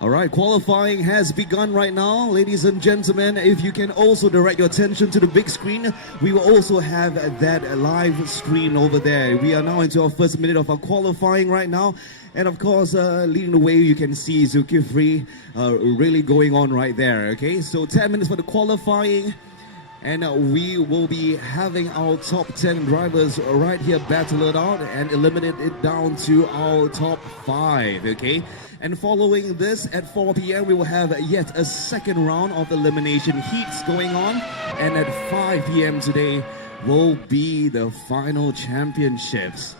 All right, qualifying has begun right now. Ladies and gentlemen, if you can also direct your attention to the big screen, we will also have that live screen over there. We are now into our first minute of our qualifying right now. And of course, leading the way, you can see Zulkifli really going on right there, okay? So 10 minutes for the qualifying. And we will be having our top 10 drivers right here battle it out and eliminate it down to our top 5, okay? And following this, at 4 p.m., we will have yet a second round of elimination heats going on. And at 5 p.m. today will be the final championships.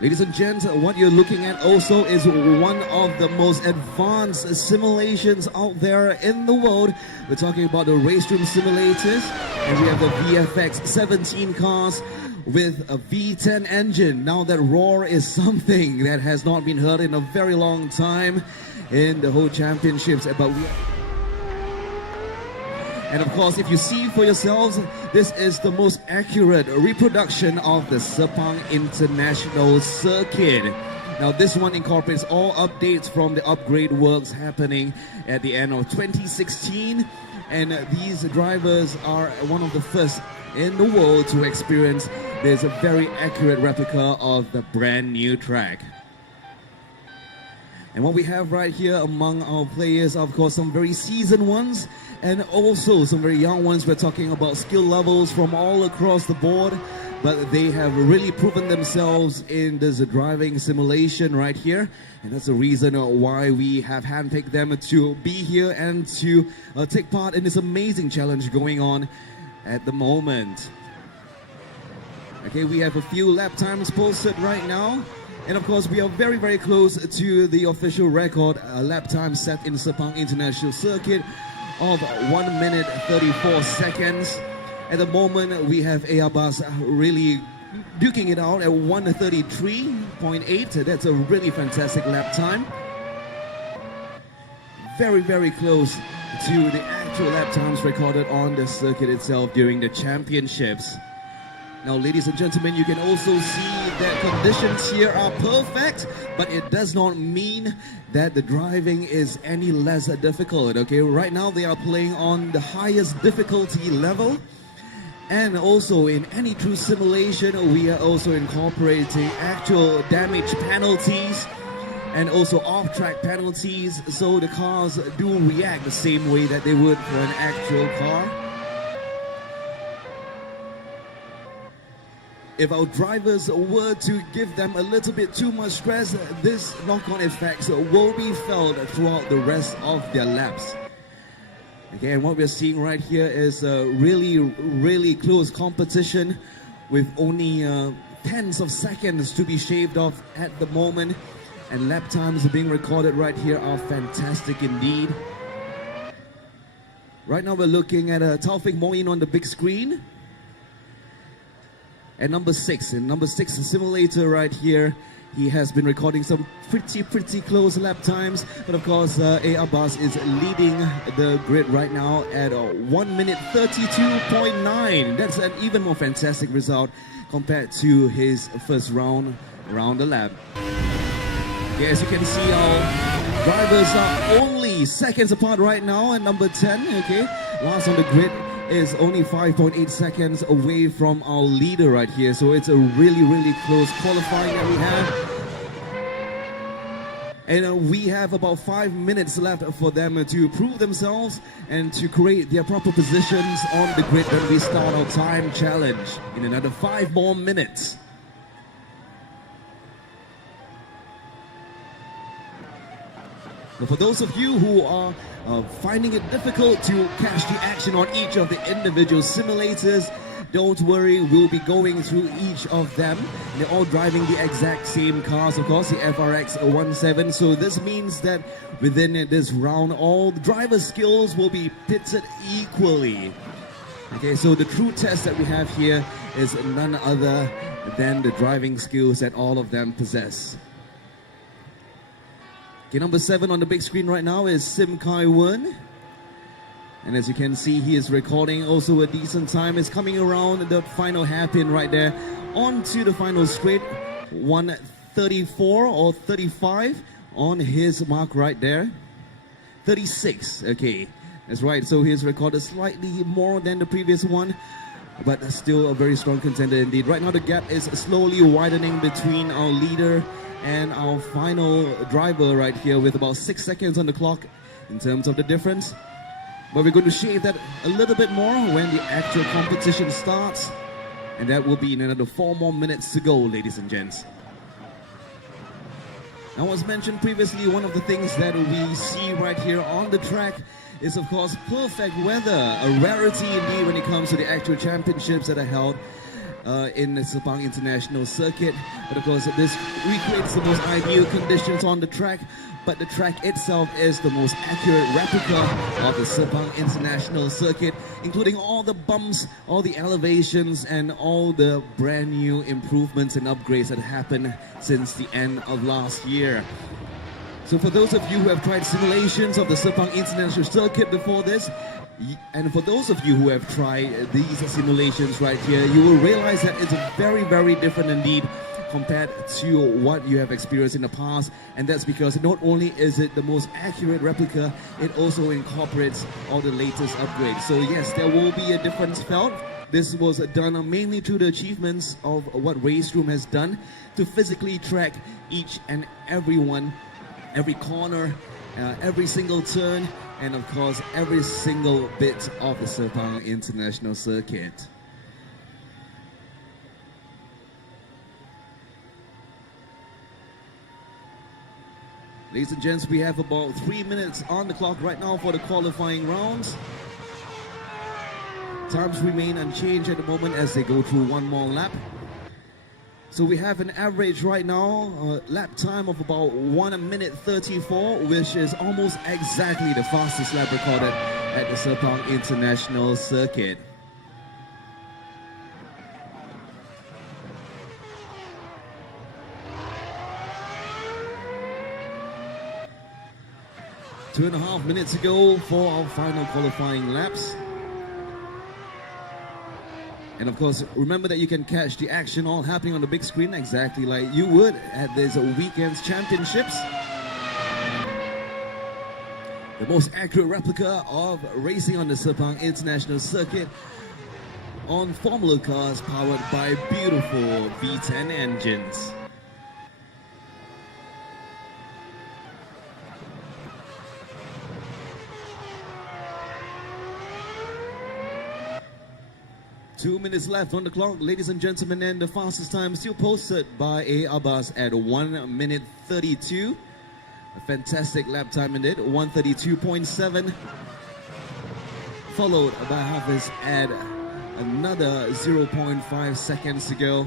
Ladies and gents, what you're looking at also is one of the most advanced simulations out there in the world. We're talking about the RaceRoom simulators, and we have the VFX 17 cars with a V10 engine. Now that roar is something that has not been heard in a very long time in the whole championships. And of course, if you see for yourselves, this is the most accurate reproduction of the Sepang International Circuit. Now this one incorporates all updates from the upgrade works happening at the end of 2016. And these drivers are one of the first in the world to experience this very accurate replica of the brand new track. And what we have right here among our players, of course, some very seasoned ones and also some very young ones. We're talking about skill levels from all across the board, but they have really proven themselves in this driving simulation right here. And that's the reason why we have handpicked them to be here and to take part in this amazing challenge going on at the moment. Okay, we have a few lap times posted right now. And of course, we are very, very close to the official record lap time set in Sepang International Circuit of 1 minute 34 seconds. At the moment, we have Abbas really duking it out at 1:33.8. That's a really fantastic lap time. Very, very close to the actual lap times recorded on the circuit itself during the championships. Now, ladies and gentlemen, you can also see that conditions here are perfect, but it does not mean that the driving is any less difficult, okay? Right now, they are playing on the highest difficulty level. And also, in any true simulation, we are also incorporating actual damage penalties and also off-track penalties, so the cars do react the same way that they would for an actual car. If our drivers were to give them a little bit too much stress, this knock-on effects will be felt throughout the rest of their laps. Again, what we're seeing right here is a really, really close competition with only tens of seconds to be shaved off at the moment. And lap times being recorded right here are fantastic indeed. Right now we're looking at Taufik Moin on the big screen. And number 6, in number 6 simulator right here, he has been recording some pretty close lap times. But of course, A. Abbas is leading the grid right now at 1 minute 32.9. That's an even more fantastic result compared to his first round around the lap. Okay, as you can see, our drivers are only seconds apart right now at number 10, okay? Last on the grid is only 5.8 seconds away from our leader right here. So it's a really close qualifying that we have. And we have about 5 minutes left for them to prove themselves and to create their proper positions on the grid when we start our time challenge in another 5 more minutes. But for those of you who are finding it difficult to catch the action on each of the individual simulators, don't worry, we'll be going through each of them. They're all driving the exact same cars, of course, the FRX 17. So this means that within this round, all driver skills will be pitted equally. Okay, so the true test that we have here is none other than the driving skills that all of them possess. Okay, number 7 on the big screen right now is Sim Kai Wen. And as you can see, he is recording also a decent time. It's coming around the final hairpin right there. On to the final straight. 134 or 35 on his mark right there. 36, okay. That's right, so he's recorded slightly more than the previous one, but still a very strong contender indeed. Right now the gap is slowly widening between our leader and our final driver right here, with about 6 seconds on the clock in terms of the difference. But we're going to shave that a little bit more when the actual competition starts, and that will be in another 4 more minutes to go, ladies and gents. Now, as mentioned previously, one of the things that we see right here on the track is, of course, perfect weather, a rarity indeed when it comes to the actual championships that are held in the Sepang International Circuit. But of course, this recreates the most ideal conditions on the track, but the track itself is the most accurate replica of the Sepang International Circuit, including all the bumps, all the elevations, and all the brand new improvements and upgrades that happened since the end of last year. So for those of you who have tried simulations of the Sepang International Circuit before this, and for those of you who have tried these simulations right here, you will realize that it's very, very different indeed compared to what you have experienced in the past. And that's because not only is it the most accurate replica, it also incorporates all the latest upgrades. So yes, there will be a difference felt. This was done mainly through the achievements of what RaceRoom has done to physically track each and every one, every corner, every single turn, and of course every single bit of the Sepang International Circuit. Ladies and gents, we have about 3 minutes on the clock right now for the qualifying rounds. Times remain unchanged at the moment as they go through one more lap. So we have an average right now, lap time of about 1 minute 34, which is almost exactly the fastest lap recorded at the Sepang International Circuit. Two and a half minutes to go for our final qualifying laps. And of course, remember that you can catch the action all happening on the big screen exactly like you would at this weekend's championships. The most accurate replica of racing on the Sepang International Circuit on Formula cars powered by beautiful V10 engines. Two minutes left on the clock, ladies and gentlemen, and the fastest time still posted by A. Abbas at 1 minute 32. A fantastic lap time in it, 132.7. Followed by Hafiz at another 0.5 seconds to go.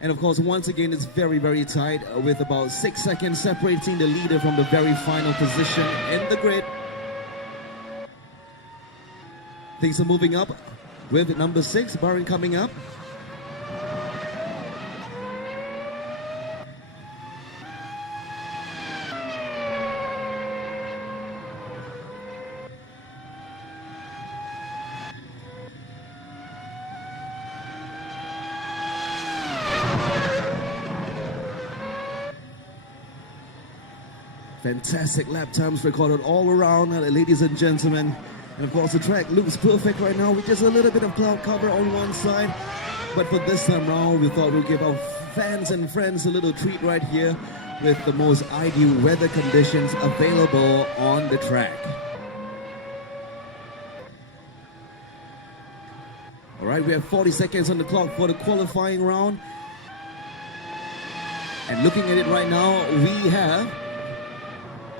And of course, once again, it's very, very tight with about 6 seconds separating the leader from the very final position in the grid. Things are moving up, with number 6, Baron coming up. Fantastic lap times recorded all around, ladies and gentlemen. And of course, the track looks perfect right now with just a little bit of cloud cover on one side. But for this time round, we thought we'd give our fans and friends a little treat right here with the most ideal weather conditions available on the track. All right, we have 40 seconds on the clock for the qualifying round. And looking at it right now, we have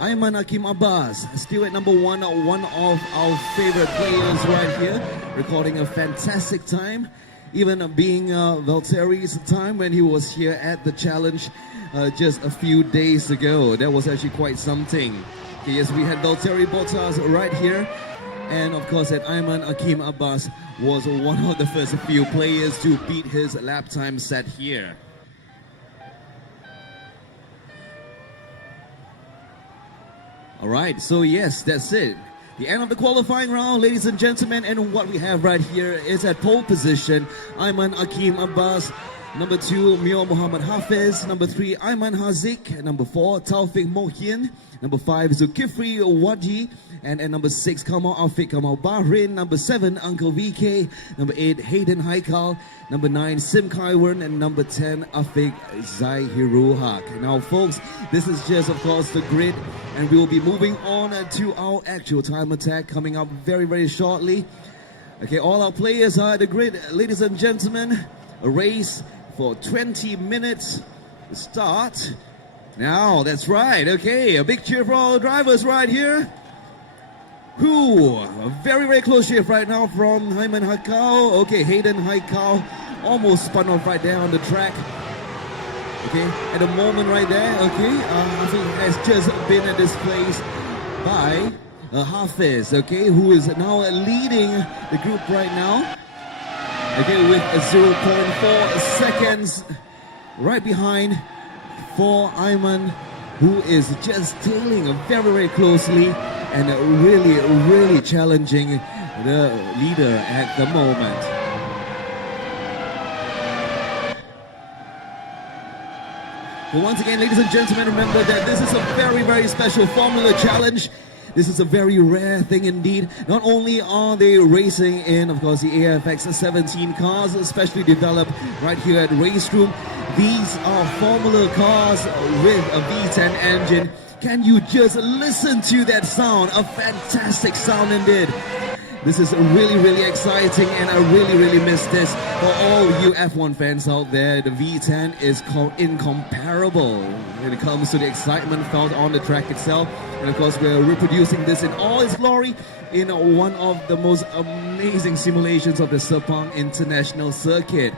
Aiman Hakim Abbas, still at number 1, one of our favorite players right here, recording a fantastic time, even being Valtteri's time when he was here at the challenge just a few days ago. That was actually quite something. Okay, yes, we had Valtteri Bottas right here, and of course that Aiman Hakim Abbas was one of the first few players to beat his lap time set here. All right, so yes, that's it. The end of the qualifying round, ladies and gentlemen, and what we have right here is at pole position, Ayman Akim Abbas. Number 2, Mio Muhammad Hafiz. Number 3, Ayman Hazik. Number 4, Taufik Mohin. Number 5, Zulkifli Wadi. And at number 6, Kamal Afiq Kamal Bahrain. Number 7, Uncle VK. Number 8, Hayden Haikal. Number 9, Sim Kaiwan. And number 10, Afiq Zahiru Haq. Now, folks, this is just, of course, the grid. And we will be moving on to our actual time attack coming up very, very shortly. Okay, all our players are at the grid. Ladies and gentlemen, a race for 20 minutes start now. That's right. Okay, a big cheer for all the drivers right here. A very, very close shave right now from Hayman Haikal. Okay, Hayden Haikal almost spun off right there on the track. Okay, at the moment right there, okay, Hafiz has just been displaced by Hafiz, okay, who is now leading the group right now. Okay, with 0.4 seconds right behind for Ayman, who is just tailing very, very closely and really, really challenging the leader at the moment. But once again, ladies and gentlemen, remember that this is a very, very special Formula Challenge. This is a very rare thing indeed. Not only are they racing in, of course, the AFX 17 cars, especially developed right here at RaceRoom. These are Formula cars with a V10 engine. Can you just listen to that sound? A fantastic sound indeed. This is really, really exciting, and I really, really miss this. For all you F1 fans out there, the V10 is incomparable when it comes to the excitement felt on the track itself. And of course, we're reproducing this in all its glory in one of the most amazing simulations of the Sepang International Circuit.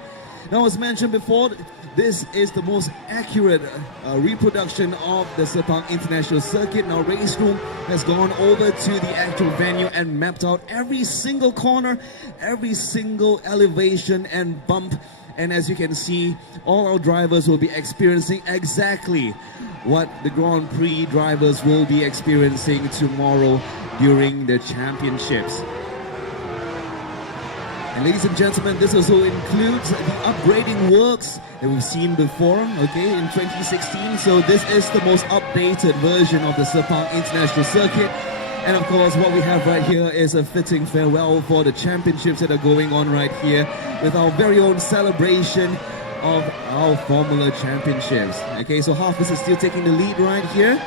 Now, as mentioned before, this is the most accurate reproduction of the Sepang International Circuit. Now, RaceRoom has gone over to the actual venue and mapped out every single corner, every single elevation and bump. And as you can see, all our drivers will be experiencing exactly what the Grand Prix drivers will be experiencing tomorrow during the championships. And ladies and gentlemen, this also includes the upgrading works that we've seen before, okay, in 2016. So this is the most updated version of the Sepang International Circuit. And of course, what we have right here is a fitting farewell for the championships that are going on right here with our very own celebration of our Formula Championships. Okay, so Hafiz is still taking the lead right here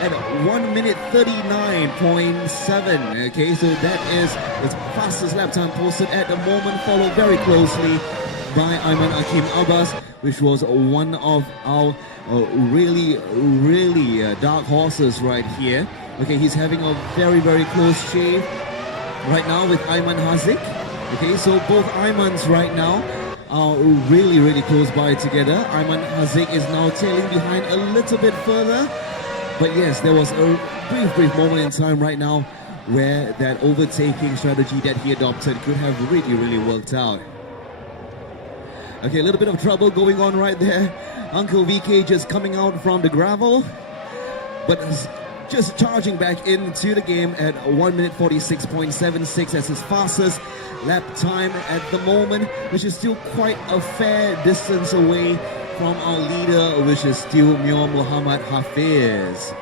at 1 minute 39.7. Okay, so that is the fastest lap time posted at the moment, followed very closely by Ayman Akim Abbas, which was one of our really dark horses right here. Okay, he's having a very, very close shave right now with Ayman Hazik. Okay, so both Aymans right now are really, really close by together. Ayman Hazik is now tailing behind a little bit further. But yes, there was a brief moment in time right now where that overtaking strategy that he adopted could have really worked out. Okay, a little bit of trouble going on right there. Uncle VK just coming out from the gravel, but just charging back into the game at 1 minute 46.76 as his fastest lap time at the moment, which is still quite a fair distance away from our leader, which is still Mio Muhammad Hafiz.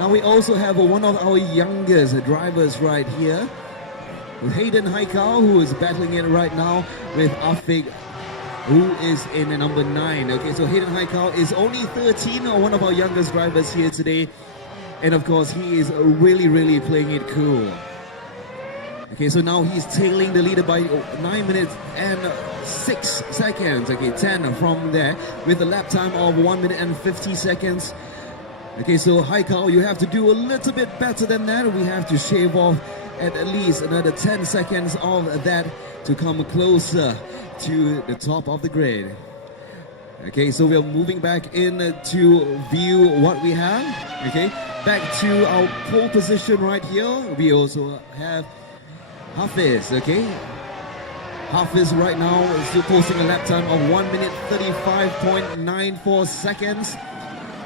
Now we also have one of our youngest drivers right here, with Hayden Haikal, who is battling it right now with Afiq, who is in number 9. Okay, so Hayden Haikal is only 13, one of our youngest drivers here today. And of course, he is really playing it cool. Okay, so now he's tailing the leader by 9 minutes and 6 seconds. Okay, 10 from there with a lap time of 1 minute and 50 seconds. Okay, so Haikal, you have to do a little bit better than that. We have to shave off at least another 10 seconds of that to come closer to the top of the grid. Okay, so we're moving back in to view what we have. Okay, back to our pole position right here. We also have Hafiz, okay? Hafiz right now is still posting a lap time of 1 minute 35.94 seconds.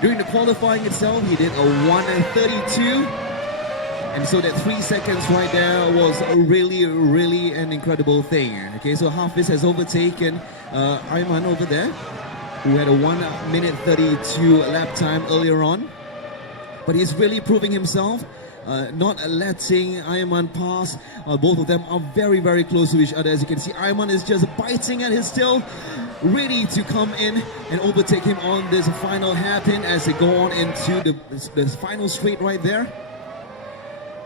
During the qualifying itself, he did a 1:32. And so that 3 seconds right there was a really an incredible thing. Okay, so Hafiz has overtaken Ayman over there, who had a 1 minute 32 lap time earlier on. But he's really proving himself, not letting Ayman pass. Both of them are very close to each other. As you can see, Ayman is just biting at his tail, ready to come in and overtake him on this final hairpin as they go on into the final straight right there.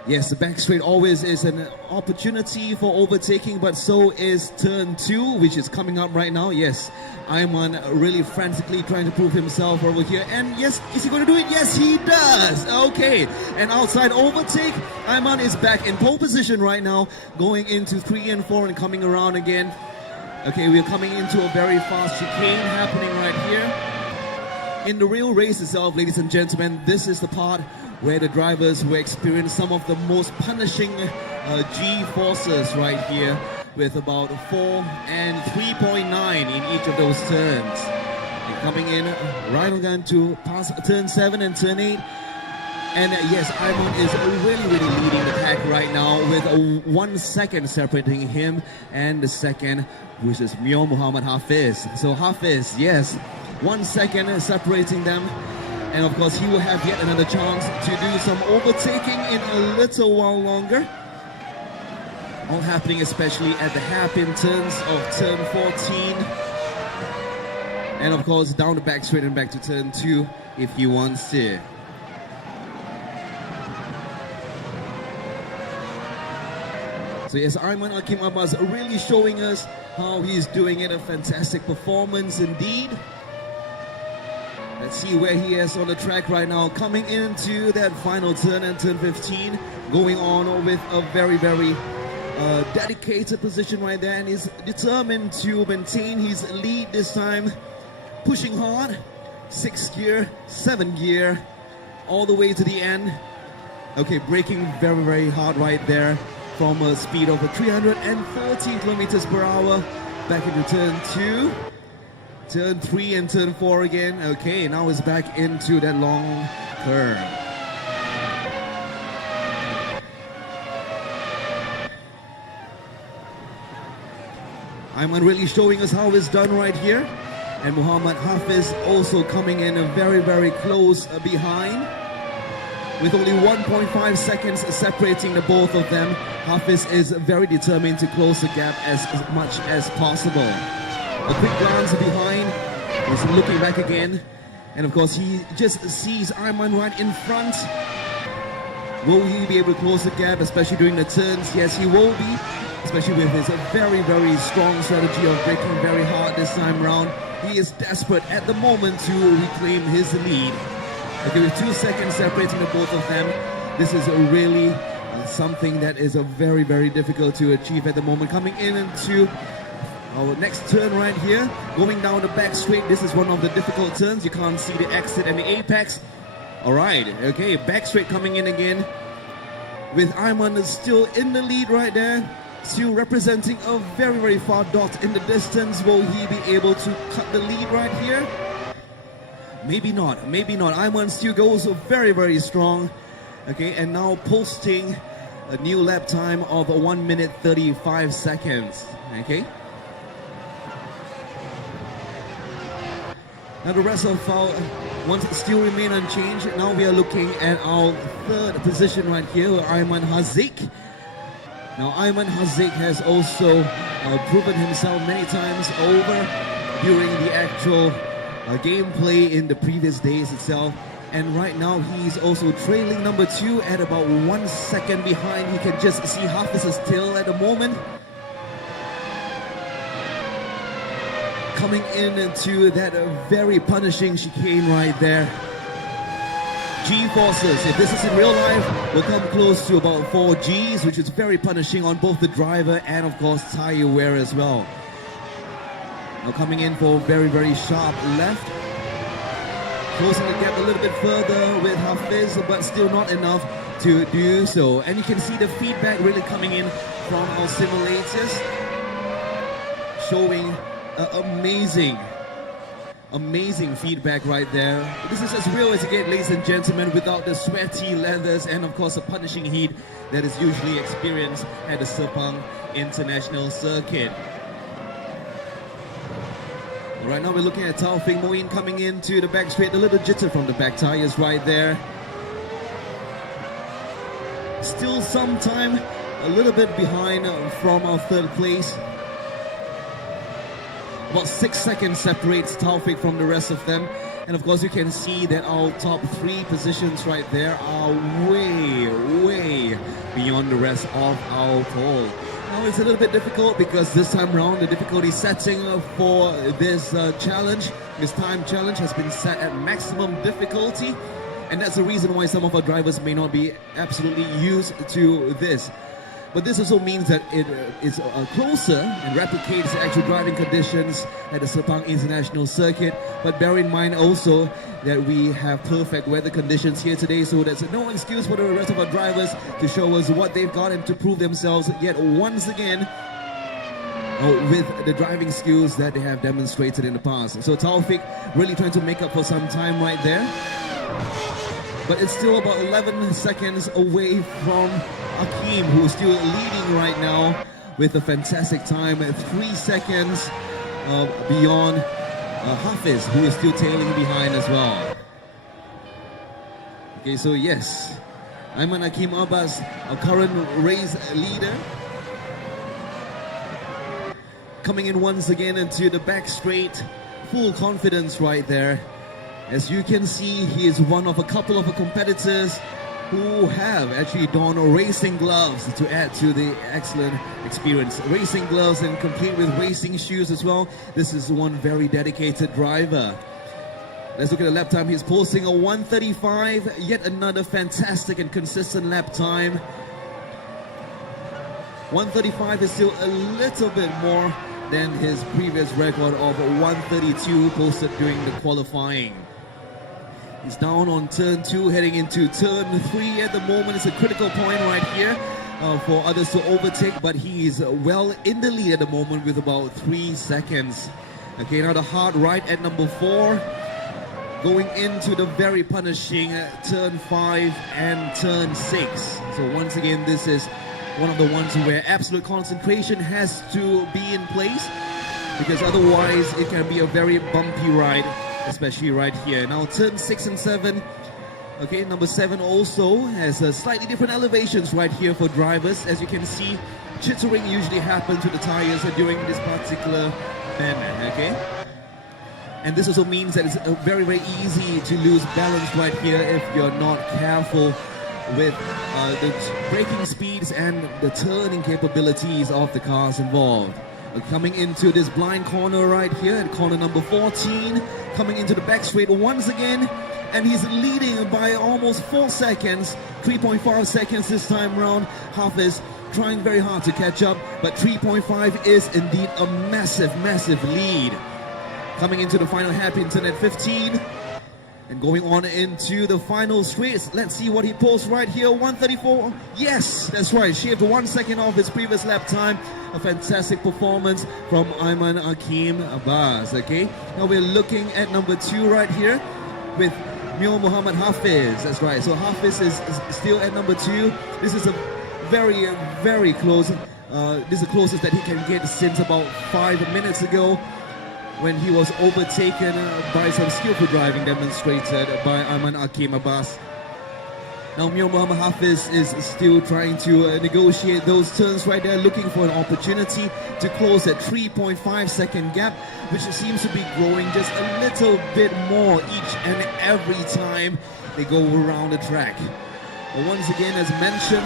Yes, the back straight always is an opportunity for overtaking, but so is turn 2, which is coming up right now. Yes, Ayman really frantically trying to prove himself over here. And yes, is he going to do it? Yes, he does. Okay, and outside overtake. Ayman is back in pole position right now, going into 3 and 4 and coming around again. Okay, we're coming into a very fast chicane happening right here. In the real race itself, ladies and gentlemen, this is the part where the drivers will experience some of the most punishing G-forces right here, with about 4 and 3.9 in each of those turns. And coming in right on to pass turn 7 and turn 8. And yes, Ayman is really leading the pack right now, with 1 second separating him and the second, which is Mio Muhammad Hafiz. So Hafiz, yes, 1 second separating them. And of course, he will have yet another chance to do some overtaking in a little while longer. All happening especially at the hairpin turns of turn 14. And of course, down the back straight and back to turn 2 if he wants to. So yes, Ayman Akim Abbas really showing us how he's doing it. A fantastic performance indeed. Let's see where he is on the track right now, coming into that final turn and turn 15, going on with a very dedicated position right there, and is determined to maintain his lead this time, pushing hard, 6th gear, 7th gear, all the way to the end. Okay, braking very hard right there from a speed of 313 kilometers per hour, back into turn 2. Turn 3 and turn 4 again. Okay, now it's back into that long curve. Ayman really showing us how it's done right here. And Muhammad Hafiz also coming in very close behind, with only 1.5 seconds separating the both of them. Hafiz is very determined to close the gap as much as possible. A quick glance behind, he's looking back again, and of course he just sees Ayman right in front. Will he be able to close the gap, especially during the turns? Yes, he will be, especially with his very strong strategy of braking very hard this time around. He is desperate at the moment to reclaim his lead. Okay, with 2 seconds separating the both of them, this is really something that is very difficult to achieve at the moment. Coming in into our next turn right here, going down the back straight. This is one of the difficult turns. You can't see the exit and the apex. All right, okay, back straight coming in again, with Ayman still in the lead right there, still representing a very far dot in the distance. Will he be able to cut the lead right here? Maybe not. Ayman still goes very strong. Okay, and now posting a new lap time of 1 minute 35 seconds. Okay. Now the rest of our ones still remain unchanged. Now we are looking at our 3rd position right here, Ayman Haziq. Now Ayman Haziq has also proven himself many times over during the actual gameplay in the previous days itself. And right now he's also trailing number 2 at about 1 second behind. You can just see Hafiz's tail at the moment. Coming into that very punishing chicane right there. G-forces, if this is in real life, will come close to about 4 Gs, which is very punishing on both the driver and of course tire wear as well. Now coming in for very sharp left. Closing the gap a little bit further with Hafiz, but still not enough to do so. And you can see the feedback really coming in from our simulators, showing amazing Amazing feedback right there. This is as real as it gets, ladies and gentlemen, without the sweaty leathers and of course the punishing heat that is usually experienced at the Sepang International Circuit. Right now we're looking at Taufik Moin coming into the back straight, a little jitter from the back tires right there. Still some time, a little bit behind from our third place. About 6 seconds separates Taufik from the rest of them. And of course you can see that our top 3 positions right there are way beyond the rest of our pole. Now it's a little bit difficult because this time around the difficulty setting for this challenge, this time challenge has been set at maximum difficulty. And that's the reason why some of our drivers may not be absolutely used to this. But this also means that it is closer and replicates the actual driving conditions at the Sepang International Circuit. But bear in mind also that we have perfect weather conditions here today, so there's no excuse for the rest of our drivers to show us what they've got and to prove themselves yet once again with the driving skills that they have demonstrated in the past. So Taufik really trying to make up for some time right there. But it's still about 11 seconds away from Akeem, who is still leading right now with a fantastic time at 3 seconds beyond Hafiz, who is still tailing behind as well. Okay, so yes, Aiman Akeem Abbas, our current race leader, coming in once again into the back straight, full confidence right there. As you can see, he is one of a couple of competitors who have actually donned racing gloves to add to the excellent experience. Racing gloves and complete with racing shoes as well. This is one very dedicated driver. Let's look at the lap time. He's posting a 1:35, yet another fantastic and consistent lap time. 1:35 is still a little bit more than his previous record of 1:32 posted during the qualifying. He's down on turn 2, heading into turn 3 at the moment. It's a critical point right here for others to overtake, but he's well in the lead at the moment with about 3 seconds. Okay, now the hard right at number 4, going into the very punishing turn 5 and turn 6. So once again, this is one of the ones where absolute concentration has to be in place, because otherwise it can be a very bumpy ride, especially right here. Now turn 6 and 7, okay, number 7 also has slightly different elevations right here for drivers. As you can see, chittering usually happens to the tires during this particular bend, okay? And this also means that it's very easy to lose balance right here if you're not careful with the braking speeds and the turning capabilities of the cars involved. Coming into this blind corner right here at corner number 14, coming into the back straight once again, and he's leading by almost 4 seconds, 3.5 seconds this time round. Hafiz trying very hard to catch up, but 3.5 is indeed a massive lead. Coming into the final hairpin turn at 15, and going on into the final straight. Let's see what he posts right here. 1:34. Yes, that's right. Shaved 1 second off his previous lap time. A fantastic performance from Aiman Akeem Abbas. Okay, now we're looking at number 2 right here with Mio Muhammad Hafiz. That's right. So Hafiz is still at number 2. This is a very close. This is the closest that he can get since about 5 minutes ago, when he was overtaken by some skillful driving demonstrated by Aiman Akeem Abbas. Now Mio Muhammad Hafiz is still trying to negotiate those turns right there, looking for an opportunity to close that 3.5 second gap, which seems to be growing just a little bit more each and every time they go around the track. But once again, as mentioned,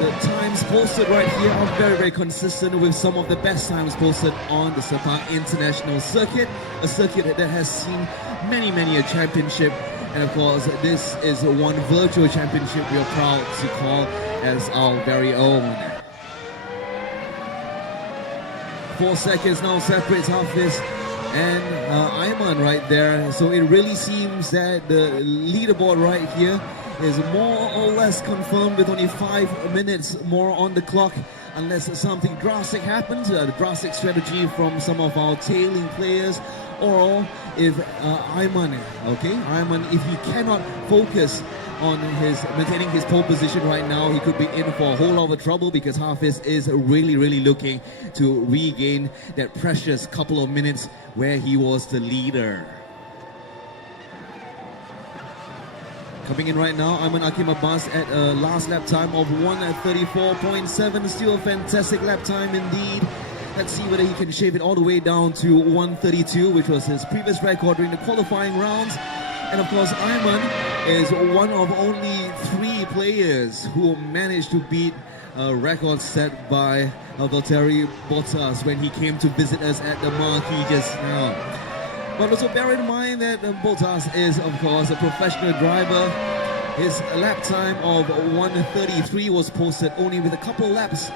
the times posted right here are very consistent with some of the best times posted on the Sepang International Circuit, a circuit that has seen many a championship. And of course, this is one virtual championship we are proud to call as our very own. 4 seconds now separates Hafiz and Aiman right there. So it really seems that the leaderboard right here is more or less confirmed with only 5 minutes more on the clock, unless something drastic happens, a drastic strategy from some of our tailing players, or if Ayman, if he cannot focus on maintaining his pole position right now, he could be in for a whole lot of trouble, because Hafiz is really looking to regain that precious couple of minutes where he was the leader. Coming in right now, Ayman Hakim Abbas at a last lap time of 1:34.7. Still a fantastic lap time indeed. Let's see whether he can shave it all the way down to 1:32, which was his previous record during the qualifying rounds. And of course, Ayman is one of only 3 players who managed to beat a record set by Valtteri Bottas when he came to visit us at the marquee just now. But also bear in mind that Bottas is, of course, a professional driver. His lap time of 1:33 was posted only with a couple laps,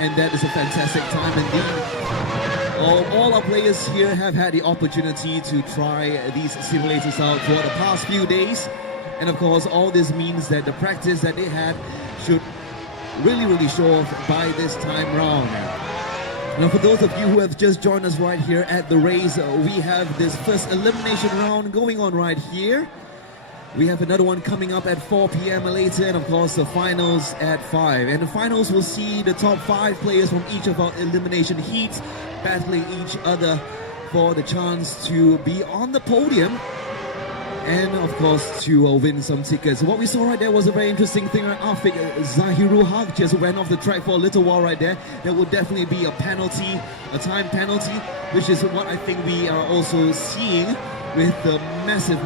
and that is a fantastic time indeed. All our players here have had the opportunity to try these simulators out for the past few days, and of course all this means that the practice that they had should really show off by this time round. Now, for those of you who have just joined us right here at the race, we have this first elimination round going on right here. We have another one coming up at 4 p.m. later, and of course the finals at 5. And the finals will see the top 5 players from each of our elimination heats battling each other for the chance to be on the podium and of course to win some tickets. What we saw right there was a very interesting thing. Afiq Zahirul Haq just went off the track for a little while right there. There will definitely be a penalty, a time penalty, which is what I think we are also seeing with the massive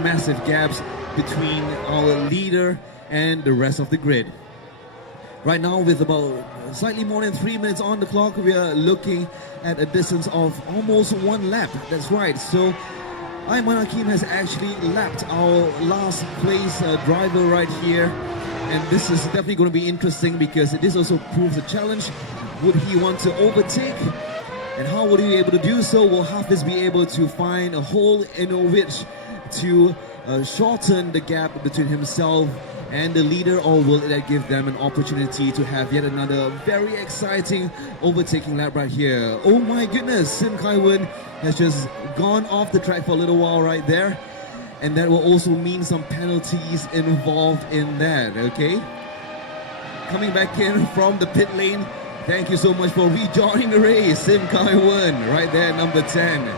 gaps between our leader and the rest of the grid. Right now, with about slightly more than 3 minutes on the clock, we are looking at a distance of almost 1 lap. That's right. So Ayman Hakim has actually lapped our last place driver right here. And this is definitely going to be interesting, because this also proves a challenge. Would he want to overtake? And how would he be able to do so? Will Hafiz be able to find a hole in which to shorten the gap between himself and the leader, or will that give them an opportunity to have yet another very exciting overtaking lap right here? Oh my goodness, Sim Kai-wen has just gone off the track for a little while right there, and that will also mean some penalties involved in that, okay? Coming back in from the pit lane, thank you so much for rejoining the race, Sim Kai-wen, right there, number 10.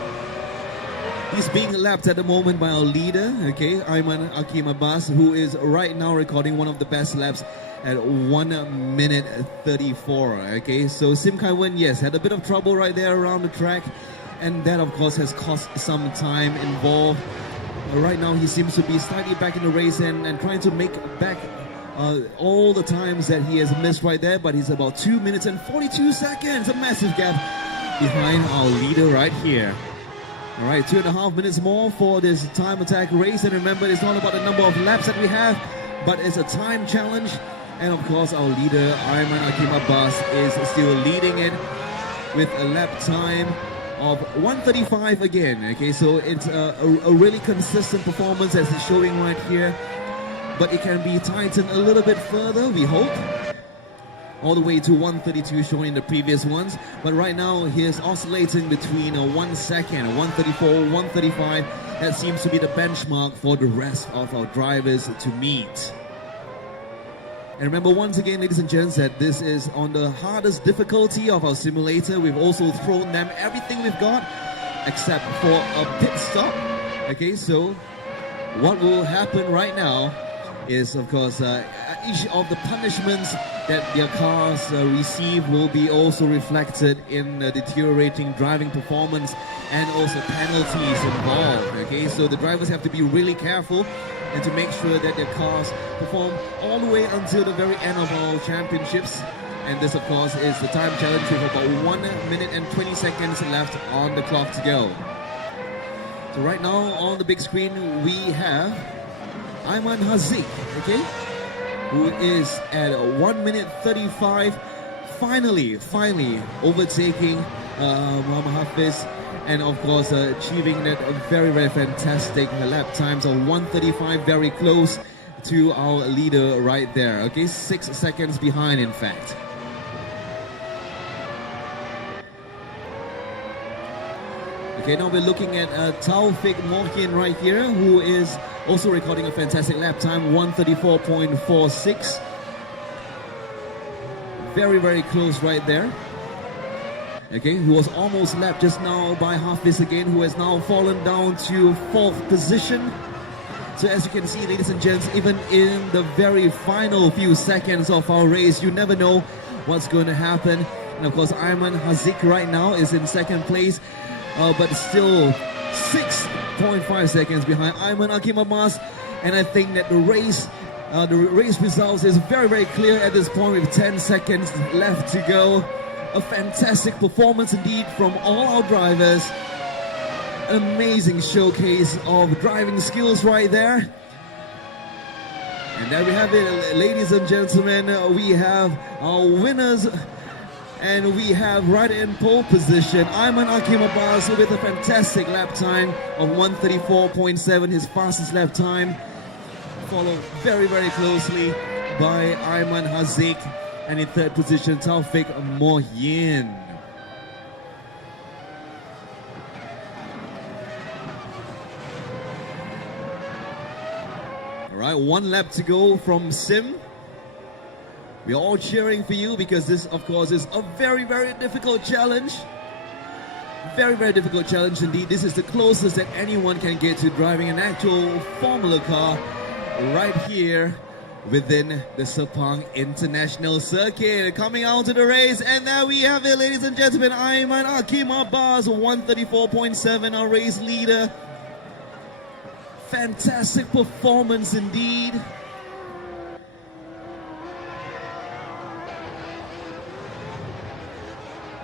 He's being lapped at the moment by our leader, okay, Ayman Hakim Abbas, who is right now recording one of the best laps at 1:34, okay? So Sim Kai-wen, yes, had a bit of trouble right there around the track, and that of course has cost some time involved. Right now he seems to be slightly back in the race and trying to make back all the times that he has missed right there, but he's about 2 minutes and 42 seconds, a massive gap behind our leader right here. All right, 2.5 minutes more for this time attack race. And remember, it's not about the number of laps that we have, but it's a time challenge. And of course, our leader, Ayman Hakim Abbas, is still leading it with a lap time of 1:35 again. Okay, so it's a really consistent performance as it's showing right here. But it can be tightened a little bit further, we hope. All the way to 1:32 shown in the previous ones, but right now he is oscillating between 1 second, 1:34, 1:35. That seems to be the benchmark for the rest of our drivers to meet. And remember, once again, ladies and gents, that this is on the hardest difficulty of our simulator. We've also thrown them everything we've got except for a pit stop. Okay, so what will happen right now is, of course, each of the punishments that their cars receive will be also reflected in deteriorating driving performance and also penalties involved. Okay, so the drivers have to be really careful and to make sure that their cars perform all the way until the very end of our championships. And this, of course, is the time challenge with about 1 minute and 20 seconds left on the clock to go. So right now on the big screen we have Ayman Hazik, okay, who is at 1 minute 35, finally overtaking Muhammad Hafiz, and of course achieving that very fantastic lap times of 1:35, very close to our leader right there. Okay, 6 seconds behind, in fact. Okay, now we're looking at Taufik Mohkin right here, who is also recording a fantastic lap time, 1:34.46. Very, very close right there. Okay, who was almost lapped just now by Hafiz again, who has now fallen down to 4th position. So as you can see, ladies and gents, even in the very final few seconds of our race, you never know what's going to happen. And of course, Ayman Hazik right now is in 2nd place, but still 6.5 seconds behind Ayman Hakim Abbas. And I think that the race results is very, very clear at this point with 10 seconds left to go. A fantastic performance indeed from all our drivers. An amazing showcase of driving skills right there. And there we have it, ladies and gentlemen. We have our winners, and we have right in pole position Ayman Hakim Abbas with a fantastic lap time of 1:34.7, his fastest lap time, followed very, very closely by Ayman Hazik, and in 3rd position Taufik Mohkin. Alright, 1 lap to go from Sim. We're all cheering for you because this, of course, is a very, very difficult challenge. Very, very difficult challenge indeed. This is the closest that anyone can get to driving an actual Formula car right here within the Sepang International Circuit. Coming out to the race, and there we have it, ladies and gentlemen. Ayman Hakim Abbas, 1:34.7, our race leader. Fantastic performance indeed.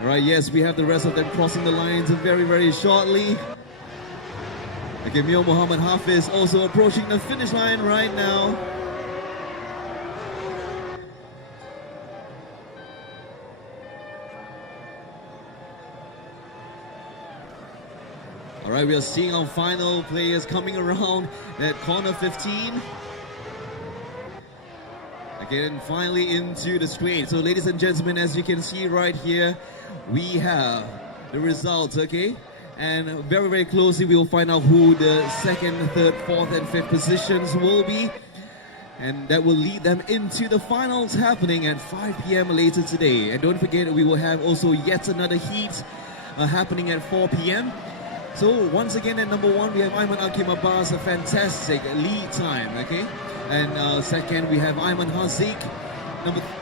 Right, yes, we have the rest of them crossing the lines very, very shortly. Okay, Mio Muhammad Hafiz also approaching the finish line right now. All right, we are seeing our final players coming around at corner 15. Again, finally into the straight. So ladies and gentlemen, as you can see right here, we have the results, okay? And very, very closely, we will find out who the 2nd, 3rd, 4th, and 5th positions will be. And that will lead them into the finals happening at 5 p.m. later today. And don't forget, we will have also yet another heat happening at 4 p.m. So once again, at number 1, we have Ayman Hakim Abbas, a fantastic lead time, okay? And 2nd, we have Ayman Hazik.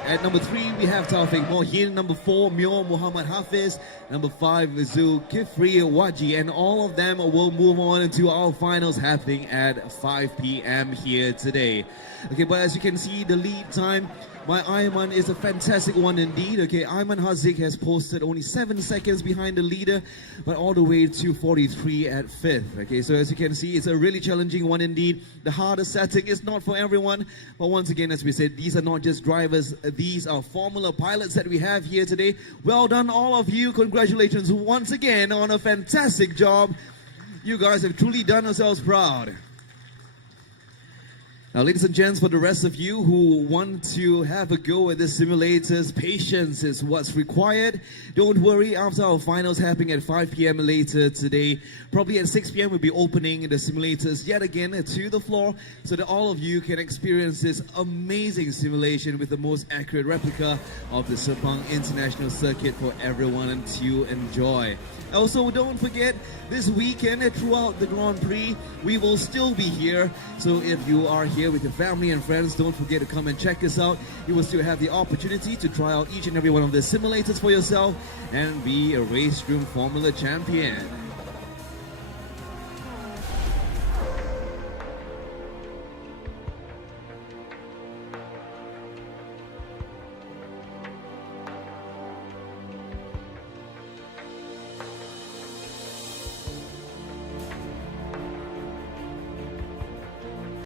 At number 3, we have Taufik Mohkin. Number 4, Mio Muhammad Hafiz. Number 5, Zulkifli Waji. And all of them will move on to our finals happening at 5 p.m. here today. Okay, but as you can see, the lead time by Ayman is a fantastic one indeed. Okay, Ayman Hazik has posted only 7 seconds behind the leader, but all the way to 43 at 5th. Okay, so as you can see, it's a really challenging one indeed. The harder setting is not for everyone, but once again, as we said, these are not just drivers, these are Formula pilots that we have here today. Well done, all of you. Congratulations once again on a fantastic job. You guys have truly done yourselves proud. Now, ladies and gents, for the rest of you who want to have a go at the simulators, patience is what's required. Don't worry, after our finals happening at 5 p.m. later today, probably at 6 p.m. we'll be opening the simulators yet again to the floor so that all of you can experience this amazing simulation with the most accurate replica of the Sepang International Circuit for everyone to enjoy. Also, don't forget, this weekend throughout the Grand Prix, we will still be here. So if you are here with your family and friends, don't forget to come and check us out. You will still have the opportunity to try out each and every one of the simulators for yourself and be a RaceRoom Formula champion.